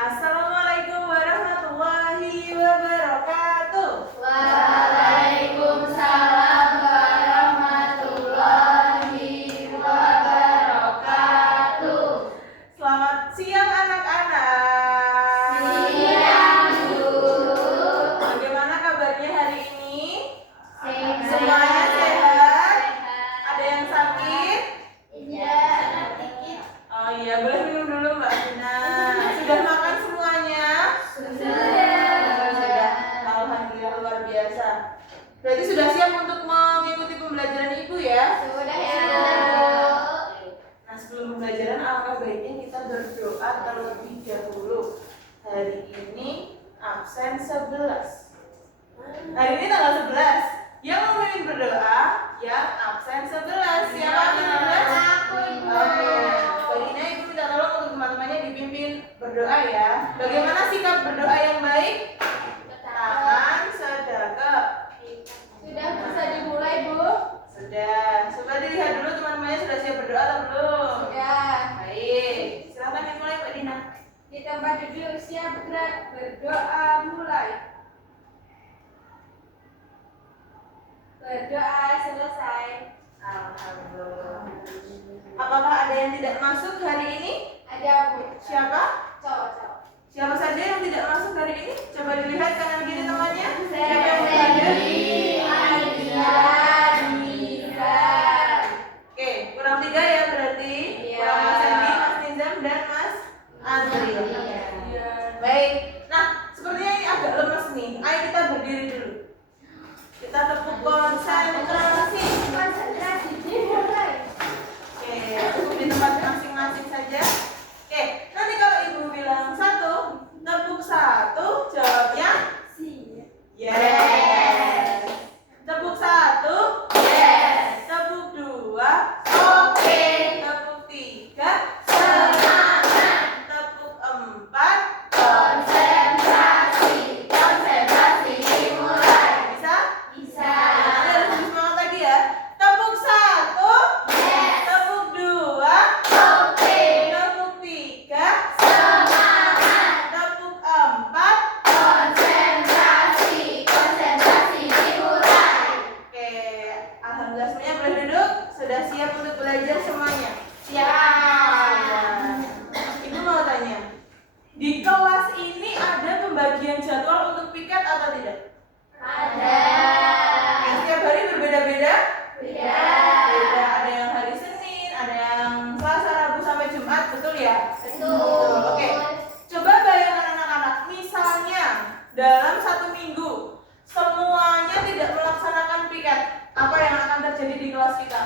Assalamualaikum warahmatullahi wabarakatuh. Waalaikumsalam warahmatullahi wabarakatuh. Selamat siang anak-anak. Siang, Bu. Bagaimana kabarnya hari ini? Sehat. Semuanya sehat? Ada yang sakit? Iya, dikit. Oh iya, boleh minum dulu Mbak Dina. Sudah makan semuanya? Sudah. Alhamdulillah, luar biasa. Berarti sudah siap untuk mengikuti pembelajaran Ibu ya? Sudah ya. Nah, sebelum pembelajaran alangkah baiknya kita berdoa terlebih dahulu. Hari ini absen 11. Hari ini tanggal 11. Yang mau memimpin berdoa yang absen 11. Siapa absen 11? Aku, Ibu. Oke. Hari ini Ibu minta tolong untuk teman-temannya dipimpin berdoa ya. Bagaimana sikap berdoa yang baik? Tangan sedekap. Sudah bisa dimulai, Bu? Sudah. Coba dilihat dulu teman-temannya sudah siap berdoa atau belum? Sudah. Baik. Silakan dimulai Mbak Dina. Di tempat duduk siap gerak, berdoa mulai. Berdoa selesai. Alhamdulillah. Apakah ada yang tidak masuk hari ini? Ada, Bu. Siapa? Cowok. Siapa saja yang tidak masuk hari ini? Coba dilihat kanan kiri temannya. Siapa yang berada? Oke, kurang 3 ya berarti. Iya. Kurang Mas Andi, Mas Nizam, dan Mas Andri. Baik. Nah, sepertinya ini agak lemes nih. Ayo kita berdiri dulu. Kita tepuk konsentrasi. Konsentrasi dimulai. Oke, cukup di tempat masing-masing saja. Oke, nanti kalau Ibu bilang 1, tepuk 1, jawabnya yes. Tepuk 1, Yes. tepuk 2, oke. Tepuk 3, Semangat. tepuk 4, Konsentrasi dimulai. bisa? Bisa. Nanti harus lebih semangat lagi ya. Tepuk 1, Yes. tepuk 2, Oke. tepuk 3, Semangat. tepuk 4. Konsentrasi dimulai. Oke, alhamdulillah semuanya boleh duduk. Sudah siap untuk belajar semuanya? Siap. Ibu mau tanya, di kelas ini ada pembagian jadwal untuk piket atau tidak? Ada. Oke, setiap hari berbeda-beda? Beda. Beda. Ada yang hari Senin, ada yang Selasa, Rabu sampai Jumat, betul ya? Betul. Oke, coba bayangkan anak-anak, misalnya dalam 1 minggu semuanya tidak melaksanakan piket, apa yang akan terjadi di kelas kita?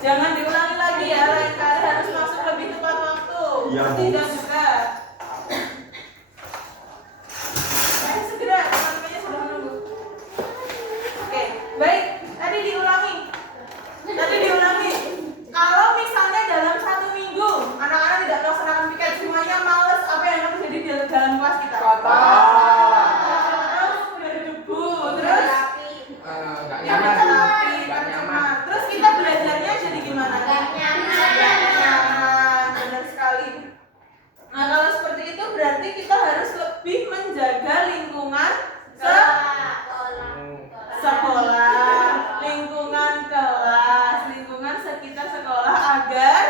Jangan diulangi lagi ya, lain kali harus masuk lebih tepat waktu. Iya, Bu. Tidak juga. Ayo segera, teman-temannya sudah menunggu. Oke, baik. Tadi diulangi. Kalau misalnya dalam 1 minggu anak-anak tidak melaksanakan piket, semuanya males, apa yang akan terjadi di dalam kelas kita? Terus berdebu, terus Nggak ya, nyaman. rapi, Nggak nyaman. terus kita belajarnya jadi gimana? Nggak nyaman. Nggak nyaman, benar sekali. Nah, kalau seperti itu berarti kita harus lebih menjaga lingkungan sekolah, lingkungan kelas, lingkungan sekitar sekolah agar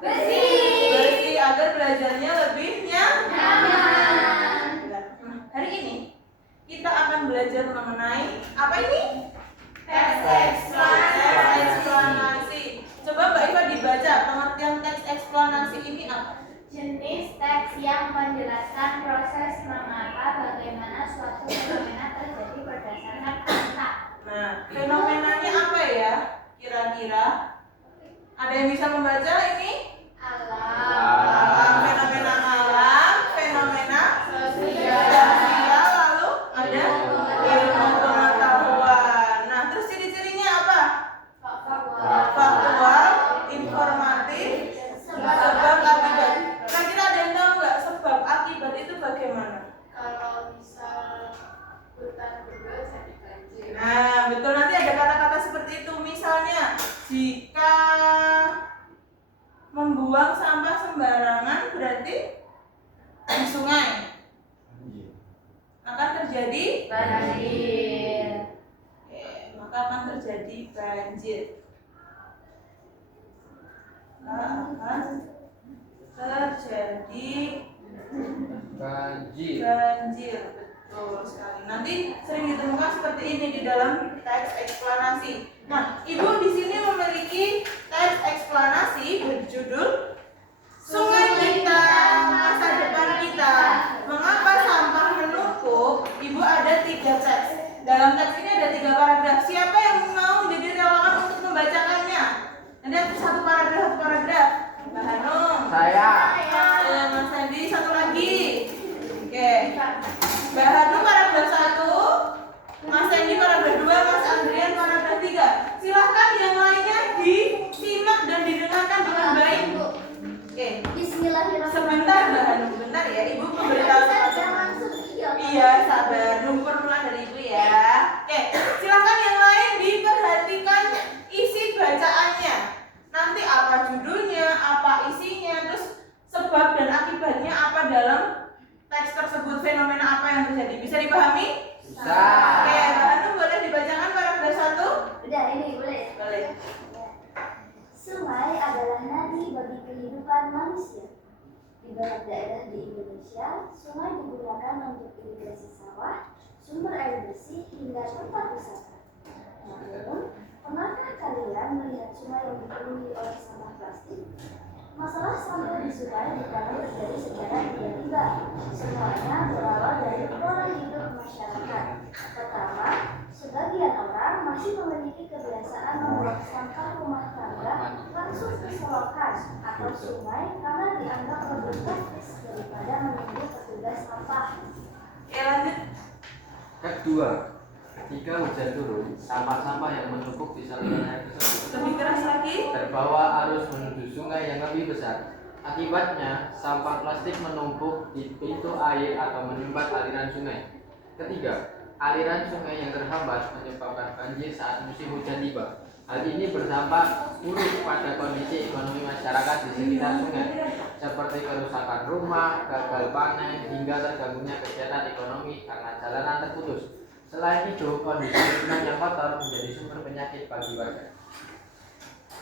bersih, agar belajarnya lebih nyaman. Nah, hari ini kita akan belajar mengenai apa ini? Teks eksplanasi. Coba Mbak Iva dibaca pengertian teks eksplanasi ini apa? Jenis teks yang menjelaskan proses mengapa bagaimana suatu fenomena terjadi berdasarkan fakta. Nah, fenomenanya apa ya? Kira-kira ada yang bisa membaca ini? Alam. Fenomena alam, fenomena Sosial. sosial, lalu ada ilmu pengetahuan. Nah, terus ciri-cirinya apa? Faktual. Faktual, terjadi banjir. Oke, maka akan terjadi banjir. Maka akan terjadi banjir. Betul sekali. Nanti sering ditemukan seperti ini di dalam teks eksplanasi. Nah, Ibu di sini memiliki teks eksplanasi berjudul Sungai Kita, Masa Depan Kita. Mengapa sampah menumpuk? Ibu ada 3 teks. Dalam teks ini ada 3 paragraf. Siapa yang mau menjadi relawan untuk membacakannya? Nanti aku satu paragraf. Mbak Hanum. Saya. Mas Andi satu lagi. Oke. Mbak Hanum paragraf 1, Mas Andi paragraf 2, Mas Andrian paragraf 3. Silahkan yang lainnya disimak dan didengarkan dengan baik. Oke. Bismillahirrahmanirrahim. Sebentar Mbak Hanum, bentar ya. Ibu memberitahu Iya, sabar. Nunggu permulaan dari Ibu ya. Oke, silahkan yang lain diperhatikan isi bacaannya. Nanti apa judulnya, apa isinya, terus sebab dan akibatnya apa dalam teks tersebut, fenomena apa yang terjadi. Bisa dipahami? Bisa. Oke, Mbak Hanum boleh dibacakan paragraf 1? Udah, ini boleh. Boleh. Sungai adalah nadi bagi kehidupan manusia. Di banyak daerah di Indonesia, sungai digunakan untuk irigasi sawah, sumber air bersih, hingga tempat wisata. Namun, pernahkah kalian melihat sungai yang dipenuhi oleh sampah plastik? Masalah sampah di sungai bukan terjadi secara tiba-tiba. Semuanya berawal dari pola hidup masyarakat. Pertama, sebagian orang masih memiliki kebiasaan membuang sampah rumah tangga langsung ke selokan atau sungai karena dianggap lebih praktis daripada menunggu petugas sampah. Oke, lanjut. Kedua, ketika hujan turun, sampah-sampah yang menumpuk di saluran air tersebut Lebih keras lagi. terbawa arus menuju sungai yang lebih besar. Akibatnya, sampah plastik menumpuk di pintu air atau menyumbat aliran sungai. Ketiga, aliran sungai yang terhambat menyebabkan banjir saat musim hujan tiba. Hal ini berdampak buruk pada kondisi ekonomi masyarakat di sekitar sungai, seperti kerusakan rumah, gagal panen, hingga terganggunya kegiatan ekonomi karena jalanan terputus. Selain itu, kondisi lingkungan yang kotor menjadi sumber penyakit bagi warga.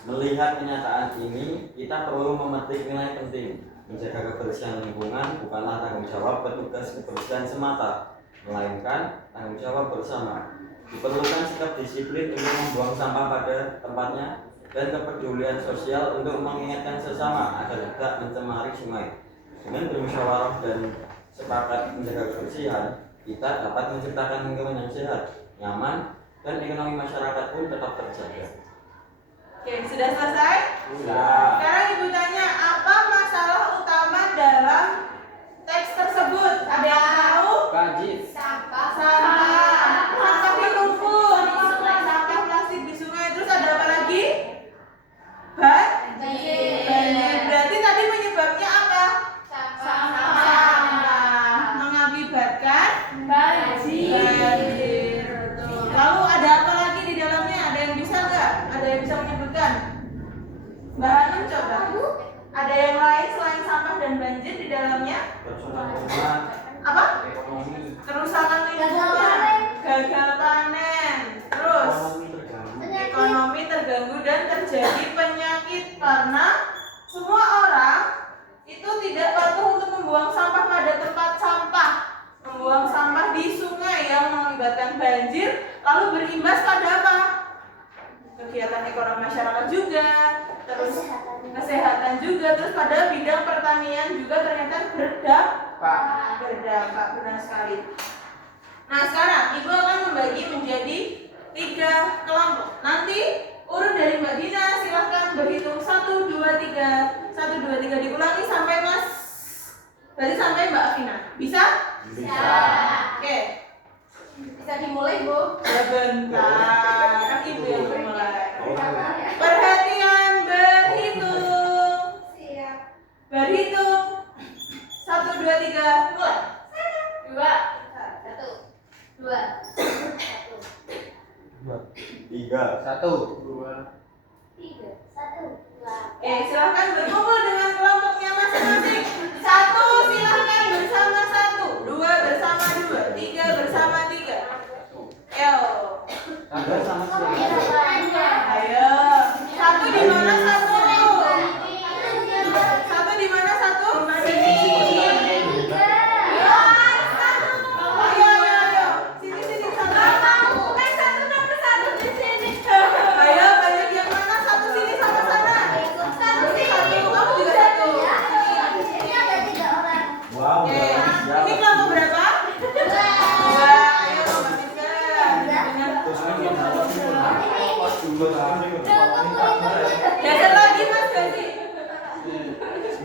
Melihat kenyataan ini, kita perlu memetik nilai penting. Menjaga kebersihan lingkungan bukanlah tanggung jawab petugas kebersihan semata, melainkan tanggung jawab bersama. Diperlukan sikap disiplin untuk membuang sampah pada tempatnya dan kepedulian sosial untuk mengingatkan sesama agar tidak mencemari sungai. Dengan bermusyawarah dan sepakat menjaga kebersihan, kita dapat menciptakan lingkungan yang sehat, nyaman, dan ekonomi masyarakat pun tetap terjaga. Oke, sudah selesai? Sudah. Sekarang Ibu tanya, apa masalah utama dalam teks tersebut? Ada yang tahu? Banjir. Sampah. Sampah menumpuk, sampah plastik di sungai. Terus ada apa lagi? Banjir. Berarti tadi penyebabnya apa? Sampah. Mengakibatkan banjir. Lalu ada apa lagi di dalamnya? Ada yang bisa nggak? Ada yang bisa menyebutkan? Mbak Hanum coba. Ada yang lain selain sampah dan banjir di dalamnya? Kerusakan lingkungan, Apa? ekonomi, Kerusakan lingkungan, gagal panen, terus ekonomi terganggu dan terjadi penyakit karena semua orang itu tidak patuh untuk membuang sampah pada tempat sampah, membuang sampah di sungai yang mengakibatkan banjir, lalu berimbas pada apa? Kegiatan ekonomi masyarakat juga, terus kesehatan juga, terus pada bidang pertanian juga ternyata berdampak, benar sekali. Nah, sekarang Ibu akan membagi menjadi 3 kelompok. Nanti urut dari Mbak Dina, silahkan berhitung 1, 2, 3 1, 2, 3 diulangi sampai Mas. Berarti sampai Mbak Afina. Bisa? Bisa. Oke. Bisa dimulai, Bu. Ya bentar. Kan Ibu yang memulai. Sabar ya. Perhatian, berhitung. Siap. Berhitung. 1, 2, 3 mulai. 2 1 2 tiga, 1, 2. 3 1 2. Oke, silahkan berkumpul dengan kelompoknya masing-masing. 1 silahkan bersama 1, 2 bersama 2, 3 bersama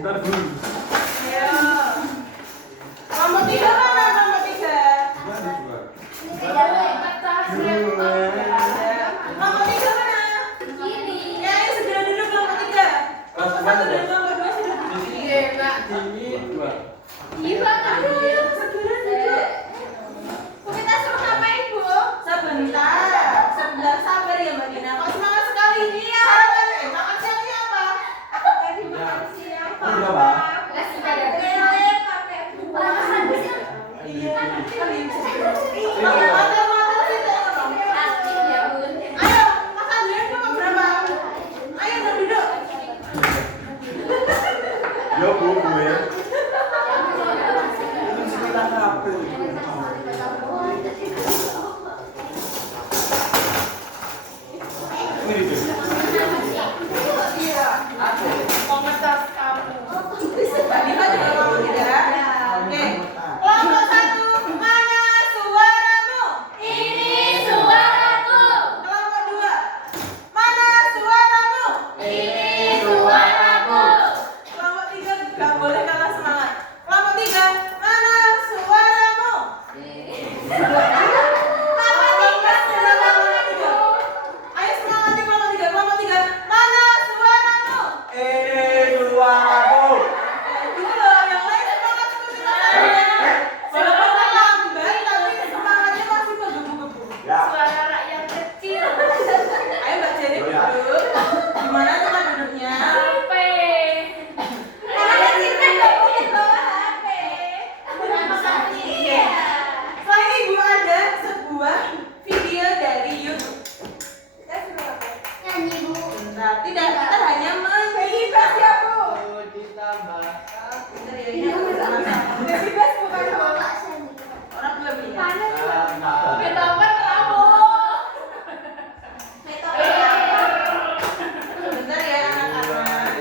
Ntar dulu. Ayo. Kelompok 3 mana? Kelompok 3. Ini tidak baik. Kelompok 3 mana? Kiri. Ya, ayo segera duduk kelompok 3. Kelompok 1 dan kelompok 2 sudah duduk. Ini enak dingin. Iya, Kak. Ayo, segera duduk. Kita suruh ngapain, Bu? Sebentar, sebentar sabar ya Mbak Dina. Kok semangat sekali? Iya. Sarapan, makan siangnya apa? Tadi makan siang. Udah, Pak. Nasi padang. Pakai buah. Iya, kali ini. Makan sih dong. Asik ya, Bun. Ayo, makan dulu cuma berapa? Ayo udah duduk. Yo, Bu, ya. Ini itu. Komentar kamu. Mbak Dina juga kelompok 3. Oke. Kelompok 1, mana suaramu? Ini suaraku. Kelompok 2, mana suaramu? Ini suaraku. Kelompok 3 gak boleh kalah semangat. Kelompok 3, mana suaramu? Ayo semangat nih kelompok 3. Kelompok 3, mana suaramu? Suaraku. Gitu loh, yang lain semangat seperti saya. Walaupun lambat tapi semangatnya masih menggebu-gebu. Ya. Suara rakyat kecil. Ayo Mbak Jenny Oh, ya. duduk. Gimana tempat duduknya? HP. Anak kita nggak boleh bawa HP. Iya. Selain ibu ada sebuah video dari YouTube. Nyanyi, Bu. Nah, tidak, kita hanya menghibah ya Bu. Ditambah Bentar ya, ini aku sama-sama. Bebas bukan Bapak saya. orang belum lihat. Ketahuan kamu. Bentar ya anak-anak.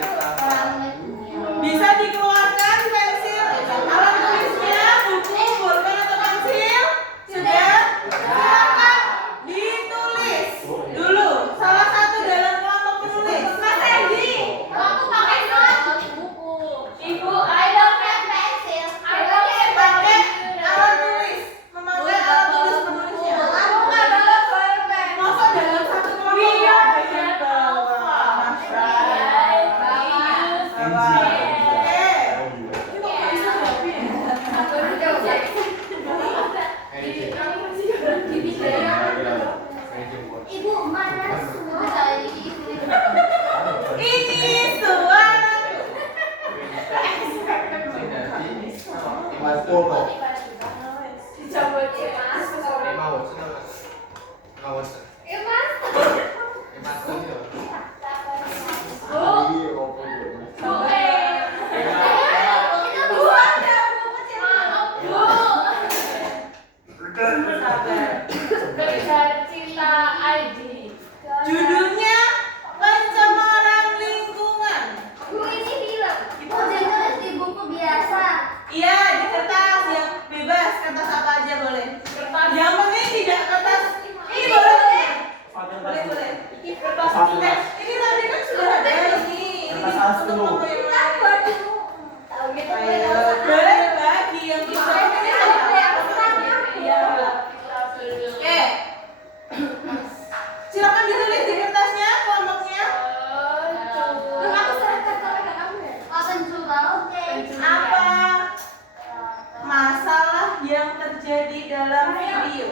Bisa dikeluarkan pensil, alat tulisnya, buku, bolpen atau pensil? Sudah? Silakan ditulis dulu. Salah satu dalam kelompok penulis. Mas Endi. Aku pakai buku. Ibu, I don't have pencil. I don't have Pakai pencil. alat tulis. Memakai alat tulis penulisnya. Aku nggak bawa pulpen. Masa dalam satu kelompok Iya, ada yang bawa? Masya Allah. Oke. Ini kok nggak bisa jawab ya? Ibu, mana suara Ini suaraku. Dicabut ya, Mas. Ya, Mas. Bu, Bu, itu Bu ada, Bu kecil. Maaf, Bu. Sabar. Kejar cinta ID. Judulnya pencemaran lingkungan. Bu, ini film. Oh, jangan di buku biasa. Iya, di kertas yang bebas, kertas apa aja boleh. Yang penting tidak kertas. Ini boleh. Boleh. Kertas Ini tadi kan sudah ada ini. Kertas Ini asli. untuk toko yang lain. Tahu gitu. Ayo, boleh bagi yang bisa. Ini Iya. Oke. Silakan ditulis di kertasnya kelompoknya. Apa masalah yang terjadi dalam video?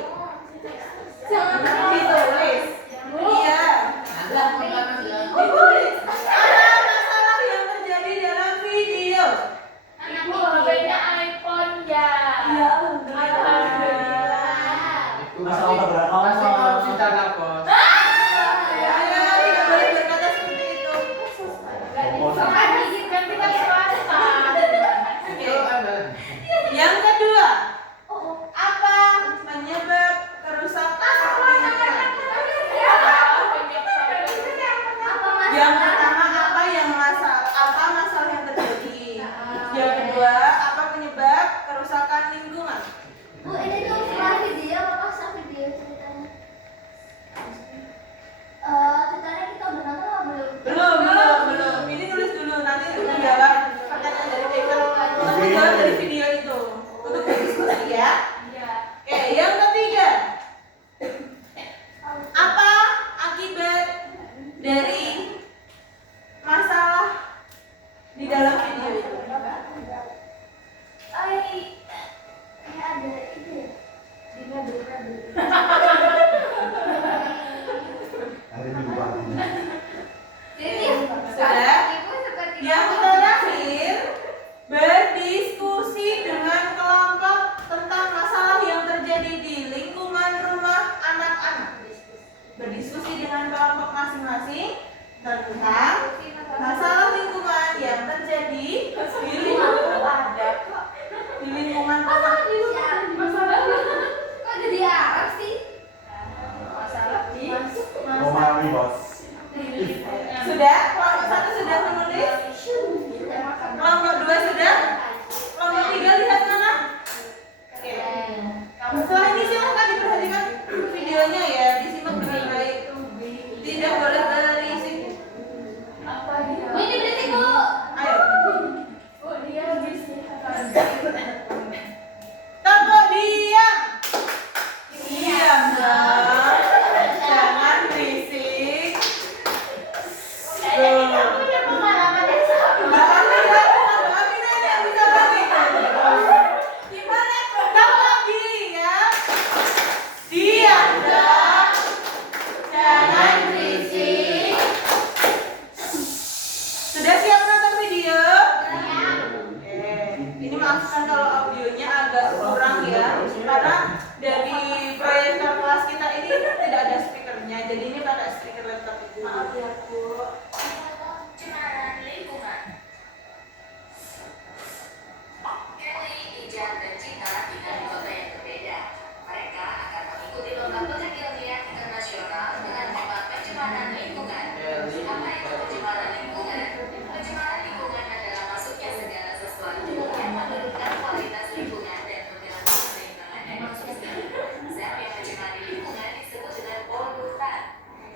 Ditulis. Iya. Ditulis. Apa masalah yang terjadi dalam video? Ibu, HP-nya iPhone ya. Ya alhamdulillah. Masalah keberatan. Ayo, tidak boleh berkata seperti itu. Kan kita swasta. Yang kedua, apa penyebab kerusakan lingkungan? Yang pertama, apa masalah yang terjadi? Yang kedua, apa penyebab kerusakan lingkungan? Bu, ini tuh video apa video cerita? Hari Minggu pagi. Jadi, Sudah? Ibu seperti Yang terakhir, berdiskusi dengan kelompok tentang masalah yang terjadi di lingkungan rumah anak-anak. Berdiskusi dengan kelompok masing-masing tentang masalah lingkungan yang terjadi di lingkungan rumah. Kok jadi Arab sih? Masalah di Romawi bos. Sudah? Kelompok satu sudah menulis? Kelompok dua sudah? Kelompok tiga lihat mana? Oke. Setelah ini silahkan diperhatikan videonya ya, disimak dengan baik. Tidak boleh berisik. Bu, ini berisik, Bu. Ayo. Toko diam. Diam dong. Jangan berisik. Kayaknya kita punya pengalaman yang sama. Mbak Amina yang bisa bagi. Gimana? Toko diam. Diam dong. Jangan berisik. Sudah siap nonton video? Oke. Ini maafkan kalau audionya agak kurang ya, karena dari proyektor kelas kita ini tidak ada speakernya, jadi ini pakai speaker laptop itu. Maaf ya Bu. Pencemaran lingkungan. Kelly, Ijan, dan Cinta tinggal di kota yang berbeda. Mereka akan mengikuti lomba petik ilmiah internasional dengan tema pencemaran lingkungan. Apa itu pencemaran lingkungan? Pencemaran lingkungan adalah masuknya segala sesuatu yang menurunkan kualitas lingkungan dan mengganggu keseimbangan ekosistem. Zat yang mencemari lingkungan disebut dengan polutan.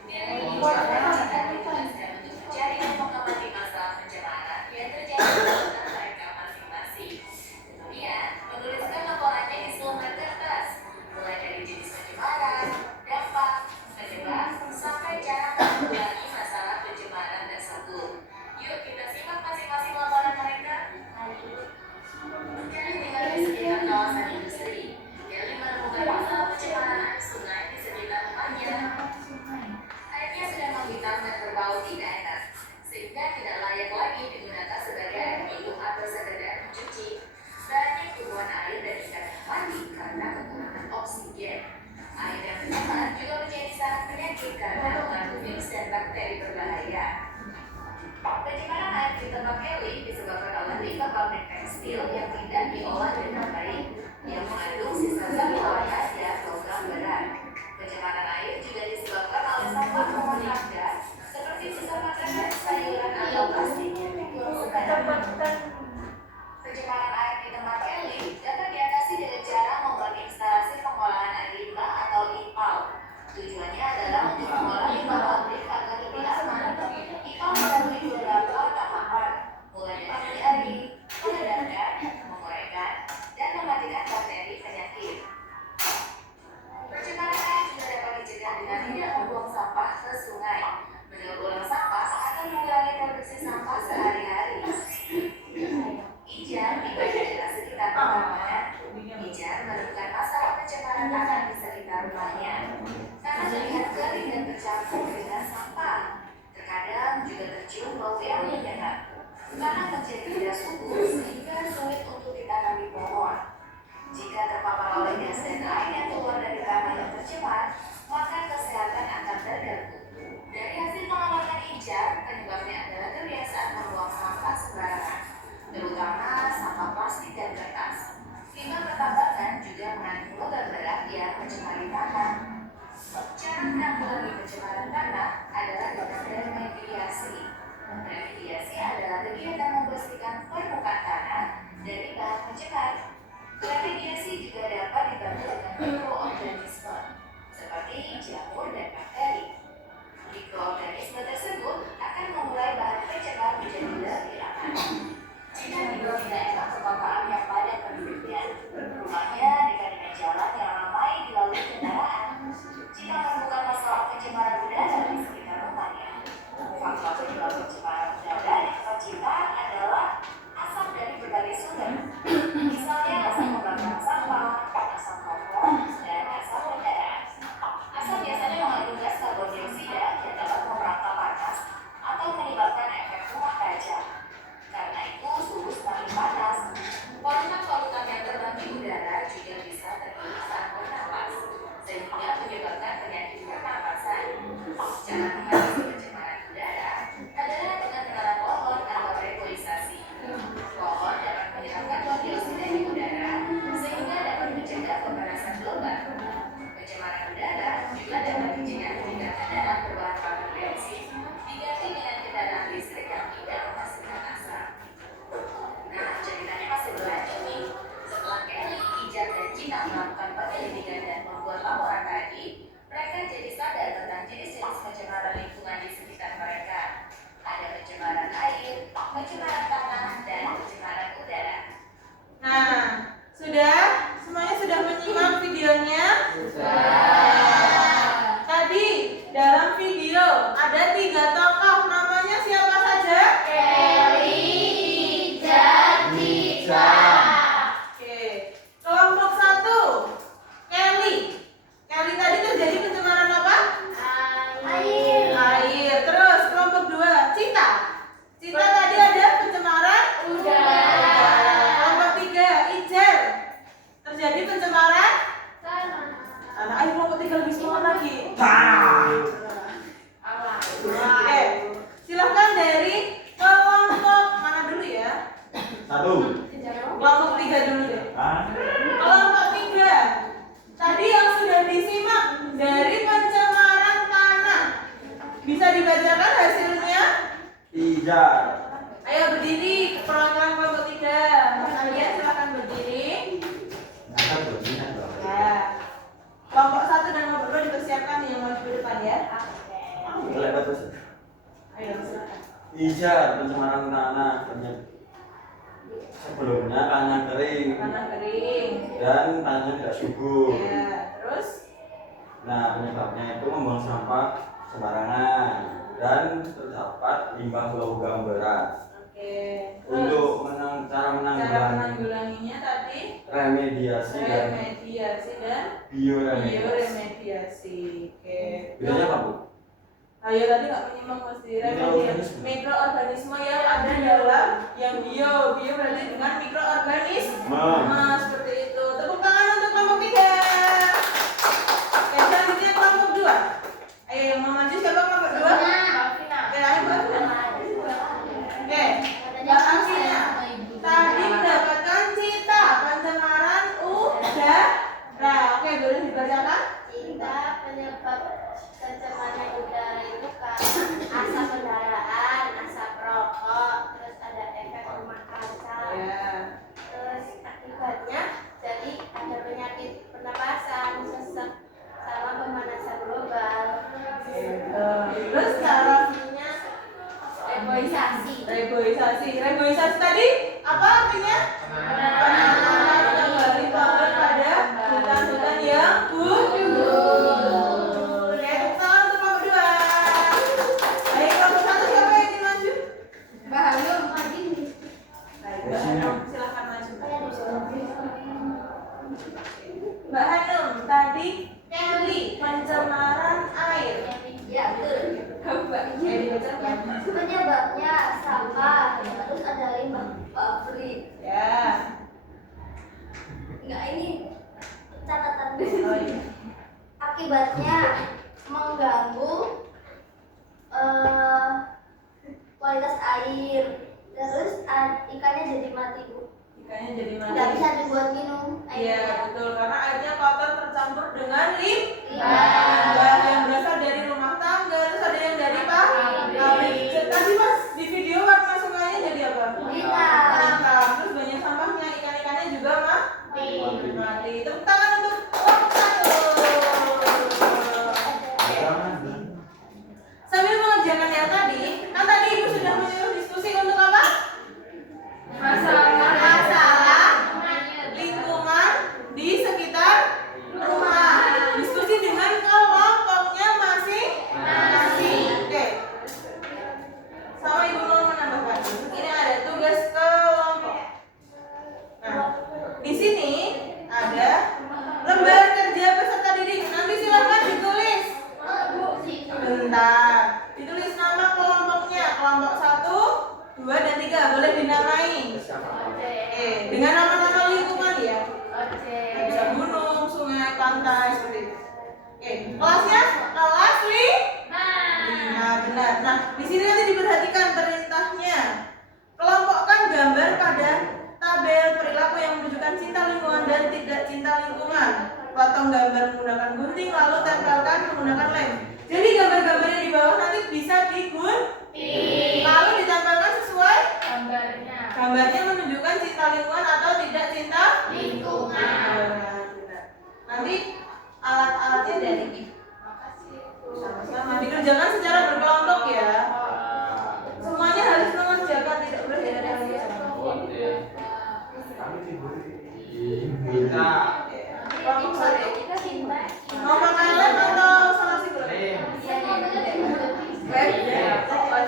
Kelly, Ijan, dan Cinta ditugaskan untuk mencari dan mengamati masalah pencemaran yang terjadi di kota mereka masing-masing. Kemudian, menuliskan laporannya di selembar kertas, mulai dari jenis pencemaran, dampak, penyebab, sampai cara menanggulangi masalah pencemaran tersebut. Yuk kita simak masing-masing laporan mereka. Kelly tinggal di sekitar kawasan industri. Kelly menemukan masalah pencemaran air sungai di sekitar rumahnya. Airnya sudah menghitam dan berbau tidak enak, sehingga tidak layak lagi digunakan sebagai air minum atau sekedar mencuci. Banyak tumbuhan air dan ikan yang mati karena kekurangan oksigen. Air yang bercemar juga menjadi sangat penyakit karena mengandung virus dan bakteri berbahaya. Pencemaran air di tempat Kelly disebabkan oleh limbah pabrik tekstil yang tidak diolah dengan baik, yang mengandung sisa zat berbahaya dan logam berat. Pencemaran air juga disebabkan oleh sampah rumah tangga seperti sisa makanan, sayuran, atau plastik yang dibuang sembarangan. Pencemaran air di tempat Kelly dapat diatasi dengan cara membuat instalasi pengolahan air limbah atau IPAL. Tujuannya adalah untuk mengolah limbah pabrik agar lebih aman. IPAL melalui beberapa tahapan, mulai dari menyaring, meledakkan, menguraikan, dan mematikan bakteri penyakit. Pencemaran air juga dapat dicegah dengan tidak membuang sampah ke sungai. Mendaur ulang sampah akan mengurangi produksi sampah sehari-hari. Ijan tinggal di daerah sekitar perkampungan. Ijan menemukan masalah pencemaran tanah di sekitar rumahnya. Tanah terlihat kering dan bercampur dengan sampah. Terkadang juga tercium bau yang menyengat. Tanah menjadi tidak subur sehingga sulit untuk ditanami pohon. Jika terpapar oleh gas dan air yang keluar dari tanah yang tercemar, maka kesehatan akan terganggu. Dari hasil pengamatan Ijan, penyebabnya adalah kebiasaan membuang sampah sembarangan, terutama sampah plastik dan kertas. Limbah pertambangan juga mengandung logam berat yang mencemari tanah. Cara menanggulangi pencemaran tanah adalah dengan remediasi. Remediasi adalah kegiatan membersihkan permukaan tanah dari bahan pencemar. Remediasi juga dapat dibantu dengan mikroorganisme seperti jamur dan bakteri. Mikroorganisme tersebut akan memulai bahan pencemar menjadi lebih aman. Jika dibuat tidak enak perkotaan yang padat penduduknya, rumahnya dekat dengan jalan yang ramai dilalui kendaraan. Jika menemukan masalah pencemaran udara di sekitar rumahnya, faktor penyebab pencemaran udara di tempat Cinta adalah asap dari berbagai sumber. Misalnya asap pembakaran sampah, asap rokok, dan asap 3 lebih semangat lagi. Oke, silahkan dari kelompok mana dulu ya? 1. Kelompok 3 dulu deh. Kelompok 3. Tadi yang sudah disimak dari pencemaran tanah. Bisa dibacakan hasilnya? Tidak. Ayo berdiri, perwakilan kelompok 3. Kalian silahkan berdiri. Akan berminat loh. Ya. Kelompok 1 dan kelompok 2 dipersiapkan yang maju ke depan ya. Lebat terus. Ayo silakan. Tidak, pencemaran tanah. Sebelumnya tanah kering Tanah kering. dan tanahnya tidak subur. Ya, terus Nah, penyebabnya itu membuang sampah sembarangan dan terdapat limbah logam berat. oke. Terus Untuk cara cara menanggulangi menanggulanginya tadi remediasi dan remediasi dan bioremediasi. bioremediasi. Oke. Bedanya apa, Bu? Ayo tadi nggak menyimak mesti remediasi mikroorganisme yang ada dalam yang bio berarti dengan mikroorganisme. Nah, seperti itu. Tepuk tangan untuk kelompok 3. Oke, selanjutnya kelompok 2. Ayo yang mau maju siapa kelompok 2? Oke, ayo Mbak Fina. Oke, Mbak Afina. Tadi mendapatkan cita pencemaran udara. Oke, boleh dibacakan? Cinta penyebab pencemaran udara itu karena asap kendaraan, asap rokok, terus ada efek rumah kaca. Ya. Terus akibatnya jadi ada penyakit pernapasan, sesak, sama pemanasan global. Terus cara Reboisasi. Reboisasi tadi apa artinya? Penanaman kembali pada hutan-hutan yang gugur. Oke, tepuk tangan untuk kelompok 2. Baik, kelompok 1 siapa yang ingin maju? Baik, Mbak Hanum, silakan maju. Mbak Hanum, tadi Kelly pencemaran air. Ya, betul. Dibacakan. Penyebabnya sampah, terus ada limbah pabrik. Ya. Enggak, ini catatan. Oh iya. Akibatnya mengganggu kualitas air, terus ikannya jadi mati, Bu. Ikannya jadi mati. Nggak bisa dibuat minum Iya, airnya. betul. Karena airnya kotor tercampur dengan Limbah. limbah yang berasal dari rumah tangga, terus ada yang dari pabrik. Tadi Mas di video warna sungainya jadi apa? Hitam. Terus banyak sampahnya, ikan-ikannya juga mati. Tepuk tangan untuk kelompok 1. Sambil mengerjakan yang tadi, kan tadi Ibu sudah menyuruh diskusi untuk apa? Masalah lingkungan di sekitar rumah. Diskusi dengan kelompoknya masing-masing. Oke. Sama Ibu mau menambahkan. Ini ada tugas kelompok. Nah, di sini ada lembar kerja peserta didik. Nanti silakan ditulis. Bentar. Ditulis nama kelompoknya. Kelompok 1, 2, dan 3. Boleh dinamai. Oke, dengan nama-nama lingkungan ya. Bisa gunung, sungai, pantai seperti itu. Oke, kelasnya kelas 5. Benar. Nah, di sini nanti diperhatikan perintahnya. Kelompokkan gambar pada tabel perilaku yang menunjukkan cinta lingkungan dan tidak cinta lingkungan. Potong gambar menggunakan gunting lalu tempelkan menggunakan lem. Jadi gambar-gambar yang di bawah nanti bisa digunting. Lalu ditempelkan sesuai gambarnya menunjukkan cinta lingkungan atau tidak cinta lingkungan. Nanti alat-alatnya dari Ibu. Sama-sama dikerjakan secara berkelompok ya. Semuanya harus mengerjakan, tidak boleh ada yang Kita kelompok 1. Mau pakai lem atau salasi boleh? lem. Lem?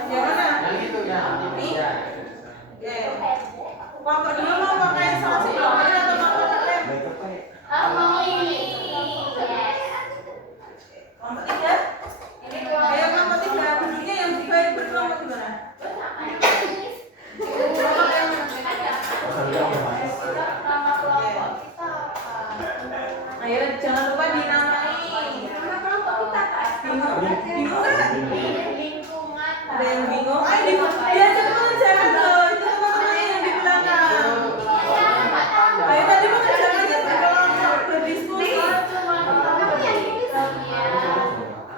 Yang mana? Yang itu ya. Ini? Oke. Kelompok 2 mau pakai Bingung kan? Lingkungan. Ada yang bingung? Ayo diajak mengerjakan loh. Itu teman-teman yang di belakang. Ayo tadi mengerjakannya berkelompok berdiskusi.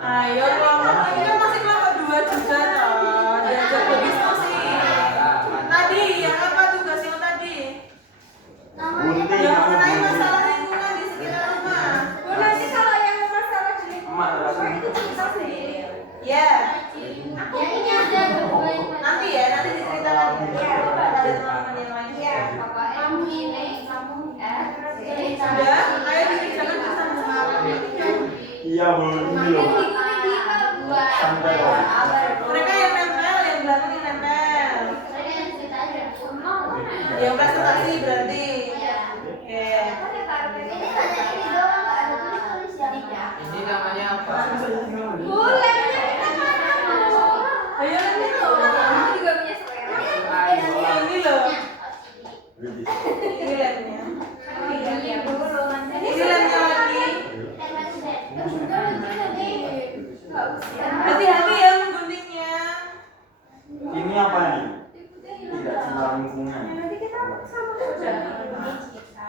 Ayo kelompok ini kan masih kelompok 2 juga toh. Diajak berdiskusi. Tadi yang apa tugas yang tadi? Gunting Yang kamu mengenai gunting. masalah lingkungan di sekitar rumah. Nanti kalau yang masalah di Emak ada apa? itu cerita sendiri. Ya, Yang ini ada berbagai nanti ya, nanti diceritakan ya. Iya. Ada teman-teman yang lain. Ya, pokoknya kamu ini kamu Sudah, ayo dikerjakan bersama-sama. Iya belum ini loh. Santai loh. Mereka yang nempel, yang belakang yang nempel. Yang presentasi berarti. Oke. Ini hanya ini doang, nggak ada tulis ya. Ini namanya apa? Boleh, kita mana? Ayo ini loh. Aku juga punya selera. Ini loh. Ini lemnya. Ini lemnya lagi. Hati-hati ya mengguntingnya. Ini apa nih? Tidak cinta lingkungan.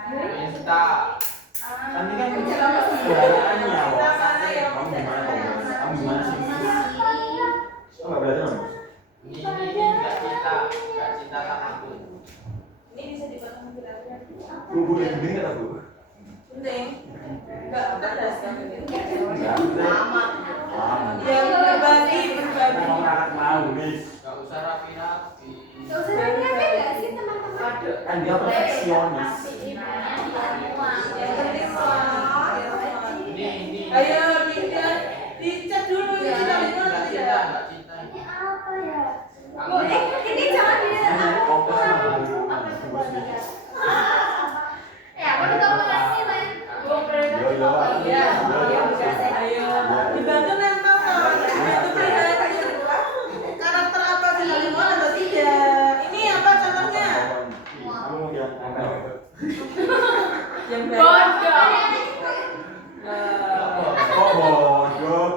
Minta. Kan ini kan keberadaannya loh. Kamu gimana kok? Kamu gimana sih? Oh nggak belajar loh. Ini nggak cinta sama aku. Ini bisa dipotong kira-kira. Bu boleh gini kata bu? Penting. Enggak pedas kan ini. Lama. Yang berbagi. Mau ngangkat mau nih. Gak usah rapi-rapi. Kan dia perfeksionis. Yang penting mah. Ini. Ayo dicek dulu ya cinta lingkungan atau tidak. Nggak cinta. Ini apa ya? Ini kompas Ya, aku tahu ngasih lah. Iya. Ayo dibantu nempel kan. Dibantu perhatian. Karakter apa cinta lingkungan atau tidak? Ini apa contohnya? Kamu yang nempel. Yang Kok bodoh?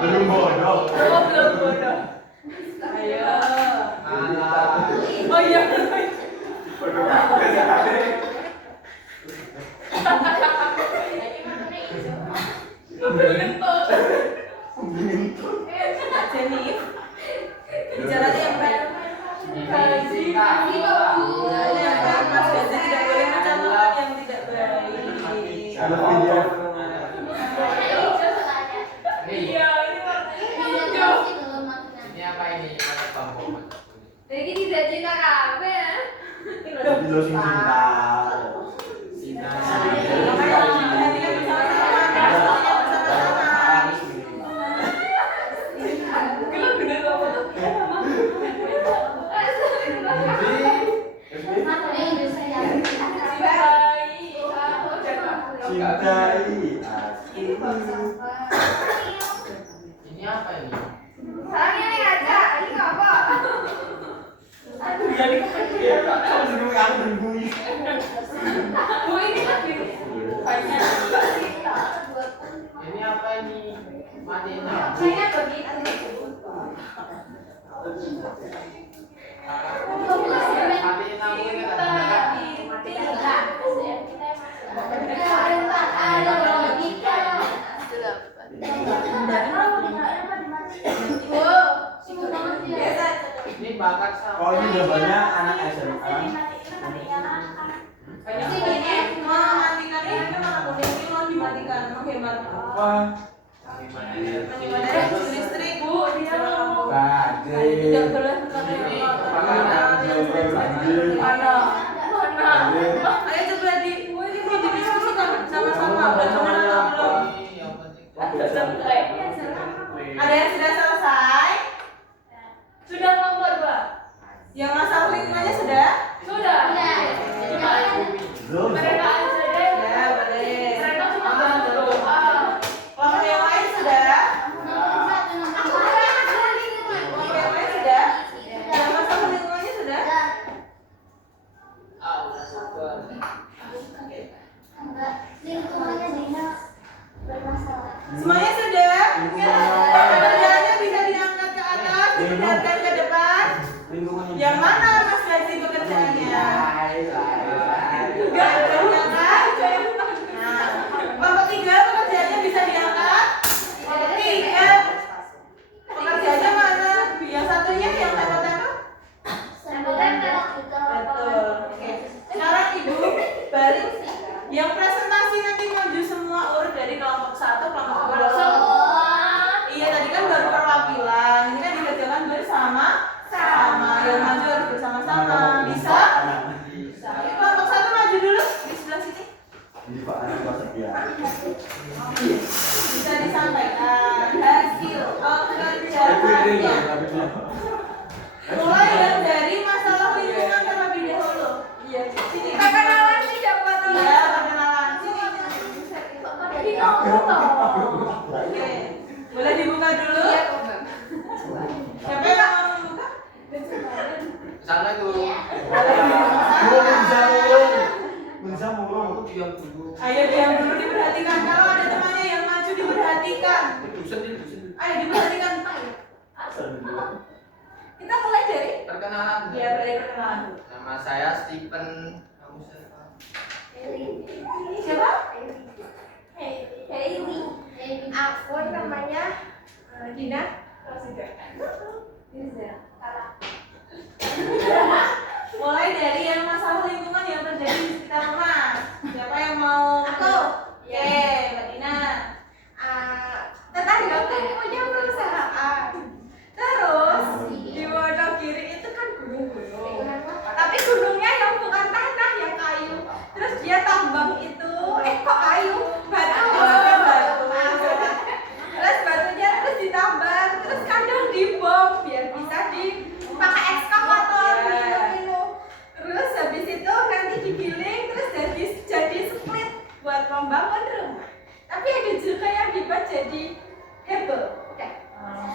Belum bodoh. belum bodoh. Ayo. Malah. Oh iya. Jenny. Bicaranya yang baik. Ini cinta. Bicaranya yang baik. Mas Gazi tidak boleh mencontohkan yang tidak baik. Kalau video Nih. Ini apa ini? Mana bambu? Jadi tidak cinta kabe. jadi lo sing cinta. Cinta. Makanya perhatikan bersama-sama. Cintai. Ini apa ini? Salahnya nih aja, ini nggak apa. Kamu sendiri aku berbunyi. Bu ini lagi. Banyak. Ini apa ini? Matinya. Saya begitu. Matiin lampu ini kan. Ada logika. Ini bakat sama. Kalau ini gambarnya anak SMA. Banyak ini mematikan ini kan anak kuning ini mau dimatikan menghemat. Apa? Menghemat energi listrik bu dia mau. Badai. Tidak boleh Ini mana? Ayo coba ini didiskusikan sama-sama. Benar atau belum? yang penting. Ada yang sudah selesai? Sudah kelompok 2. Yang masalah lingkungannya sudah? Sudah. Belum. Ya, boleh. Kelompok yang lain sudah? Kelompok yang lain sudah? Yang masalah lingkungannya sudah? Allah sabar. Lingkungannya Dina bermasalah. Semuanya sudah? Lingkungan. diperhatikan. Kita mulai dari Perkenalan. ya, dari perkenalan dulu. Nama saya Stephen. Kamu siapa? Siapa? Hailey. Aku namanya Dina. Terza. Salah. Mulai dari yang masalah lingkungan yang terjadi di sekitar rumah. Siapa yang mau? Aku. Oke, Mbak Dina. Tetanggaku punya perusahaan. Terus di Wonogiri itu kan gunung-gunung. Tapi gunungnya yang bukan tanah, yang kayu. Terus dia tambang itu, kok kayu? Batu. Terus batunya terus ditambang, terus kadang dibom biar bisa dipakai ekskavator gitu. Terus habis itu nanti digiling, terus jadi split buat membangun rumah. Tapi ada juga yang dibuat jadi hebel. Oke.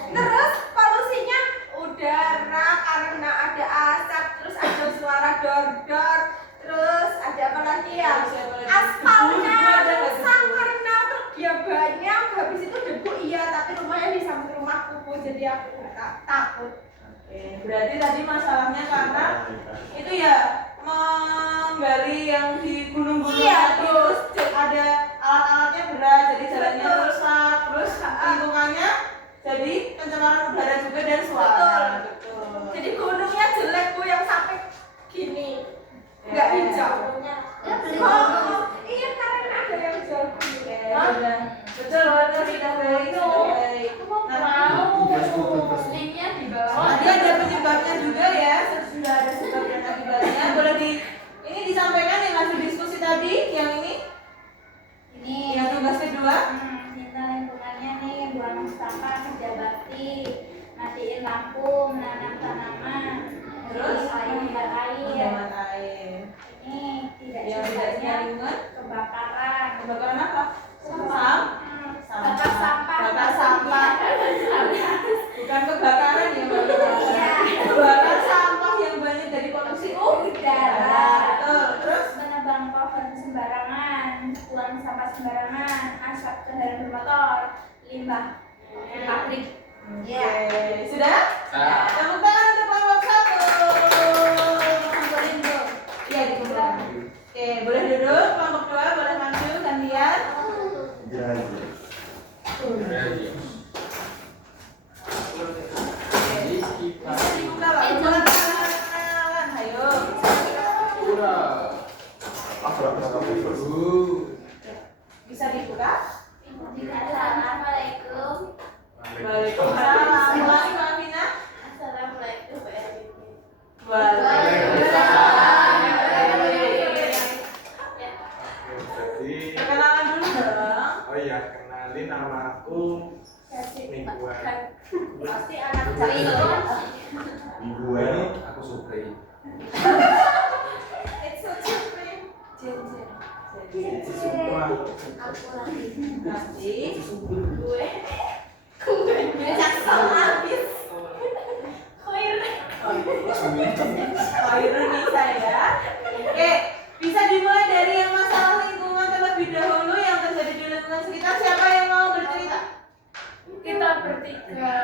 Terus polusinya udara karena ada asap, terus ada suara dor-dor, terus ada apa lagi ya? Aspalnya rusak karena dia banyak. Habis itu debu iya, tapi rumahnya di samping rumahku, jadi aku takut. Oke, berarti tadi masalahnya karena itu ya menggali yang di gunung-gunung Iya, tadi, terus ada alat-alatnya berat, jadi jalannya Betul. rusak, terus lingkungannya jadi pencemaran udara juga dan suara. Betul. Jadi gunungnya jelek Bu, yang sampai gini, nggak hijau. Iya karena ada yang jual gunung. Betul, betul, tidak baik. Linknya di bawah. Tadi ada penyebabnya juga ya, sudah ada sebab dan akibatnya. Boleh ini disampaikan yang hasil diskusi tadi, yang ini, Ini yang tugas kedua. cinta lingkungannya nih, buang sampah, kerja bakti, matiin lampu, menanam tanaman, Terus hemat air. hemat air. Ini tidak Yang tidak cintanya lingkungan, kebakaran. kebakaran apa? Bakar sampah. Bakar sampah. Bukan kebakaran ya, Mbak. Iya. Bakar sampah yang banyak dari polusi Udara. Betul. Terus Menebang pohon sembarangan, buang sampah sembarangan, asap kendaraan bermotor, limbah pabrik. Oke, sudah? Ah. Tepuk tangan untuk kelompok 1. Iya, dikumpulkan. Oke, boleh duduk. Kelompok 2 boleh maju gantian. Bisa dibuka, Pak. Kenalan. Ayo. Bisa dibuka? Assalamualaikum. Waalaikumsalam. Ulangi, Mbak Vina. Assalamualaikum. Waalaikumsalam. Perkenalan dulu dong. Oh iya, kenalin nama aku Mingguan. Pasti anak Mingguan, aku Supri. It's so supreme. Semua. Aku lagi. Nanti Gue. Jaksel habis. Khairun Nisa ya. Oke, bisa dimulai dari yang masalah lingkungan terlebih dahulu yang terjadi di lingkungan sekitar. Siapa yang mau bercerita? Kita bertiga.